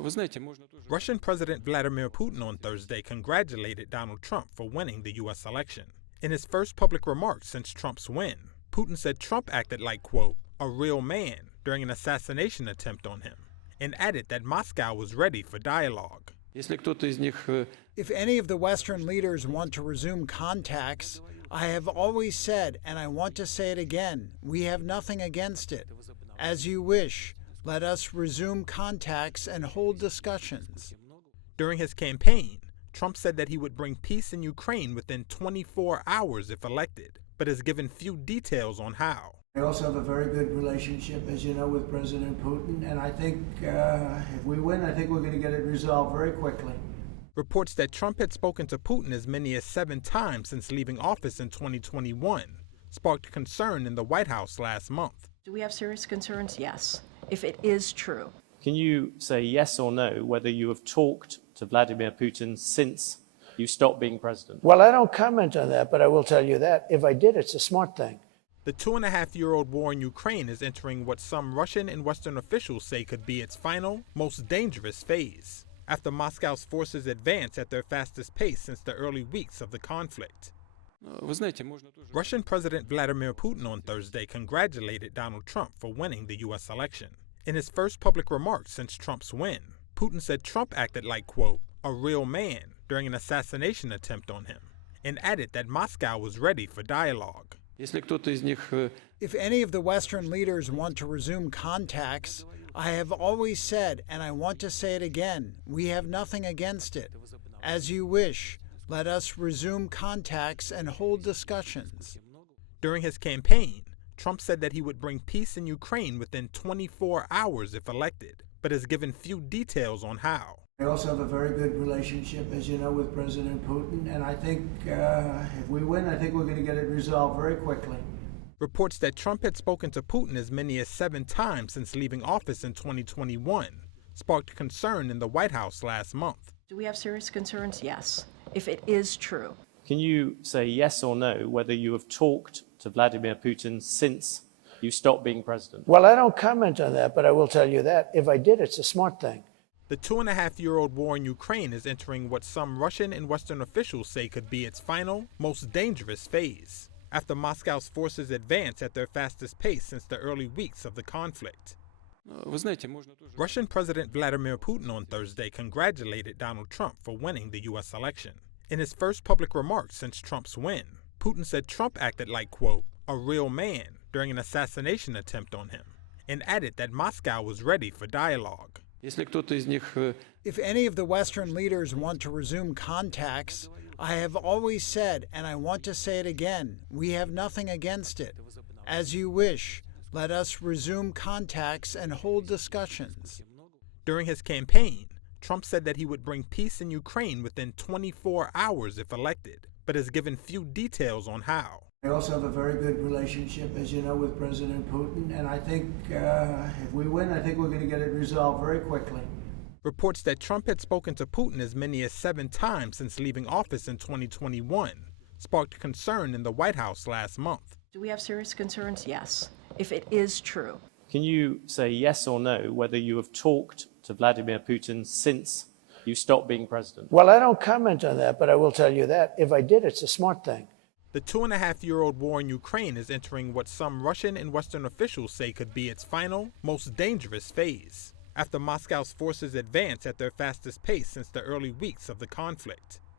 Russian President Vladimir Putin on Thursday congratulated Donald Trump for winning the U.S. election. In his first public remarks since Trump's win, Putin said Trump acted like, quote, a real man during an assassination attempt on him, and added that Moscow was ready for dialogue. If any of the Western leaders want to resume contacts, I have always said, and I want to say it again, we have nothing against it. As you wish, let us resume contacts and hold discussions. During his campaign, Trump said that he would bring peace in Ukraine within 24 hours if elected, but has given few details on how. I also have a very good relationship, as you know, with President Putin, and I think if we win, I think we're going to get it resolved very quickly. Reports that Trump had spoken to Putin as many as 7 times since leaving office in 2021 sparked concern in the White House last month. Do we have serious concerns? Yes, if it is true. Can you say yes or no whether you have talked to Vladimir Putin since you stopped being president? Well, I don't comment on that, but I will tell you that if I did, it's a smart thing. The 2.5-year-old war in Ukraine is entering what some Russian and Western officials say could be its final, most dangerous phase, after Moscow's forces advance at their fastest pace since the early weeks of the conflict. Russian President Vladimir Putin on Thursday congratulated Donald Trump for winning the U.S. election. In his first public remarks since Trump's win, Putin said Trump acted like, quote, a real man during an assassination attempt on him, and added that Moscow was ready for dialogue. If any of the Western leaders want to resume contacts, I have always said, and I want to say it again, we have nothing against it. As you wish, let us resume contacts and hold discussions. During his campaign, Trump said that he would bring peace in Ukraine within 24 hours if elected, but has given few details on how. I also have a very good relationship, as you know, with President Putin, and I think if we win, I think we're going to get it resolved very quickly. Reports that Trump had spoken to Putin as many as 7 times since leaving office in 2021 sparked concern in the White House last month. Do we have serious concerns? Yes, if it is true. Can you say yes or no whether you have talked to Vladimir Putin since you stopped being president? Well, I don't comment on that, but I will tell you that if I did, it's a smart thing. The 2.5-year-old war in Ukraine is entering what some Russian and Western officials say could be its final, most dangerous phase, after Moscow's forces advance at their fastest pace since the early weeks of the conflict. Russian President Vladimir Putin on Thursday congratulated Donald Trump for winning the U.S. election. In his first public remarks since Trump's win, Putin said Trump acted like, quote, a real man during an assassination attempt on him, and added that Moscow was ready for dialogue. If any of the Western leaders want to resume contacts, I have always said, and I want to say it again, we have nothing against it. As you wish, let us resume contacts and hold discussions. During his campaign, Trump said that he would bring peace in Ukraine within 24 hours if elected, but has given few details on how. I also have a very good relationship, as you know, with President Putin, and I think if we win, I think we're going to get it resolved very quickly. Reports that Trump had spoken to Putin as many as 7 times since leaving office in 2021 sparked concern in the White House last month. Do we have serious concerns? Yes, if it is true. Can you say yes or no whether you have talked to Vladimir Putin since you stopped being president? Well, I don't comment on that, but I will tell you that if I did, it's a smart thing. The 2.5-year-old war in Ukraine is entering what some Russian and Western officials say could be its final, most dangerous phase, after Moscow's forces advance at their fastest pace since the early weeks of the conflict.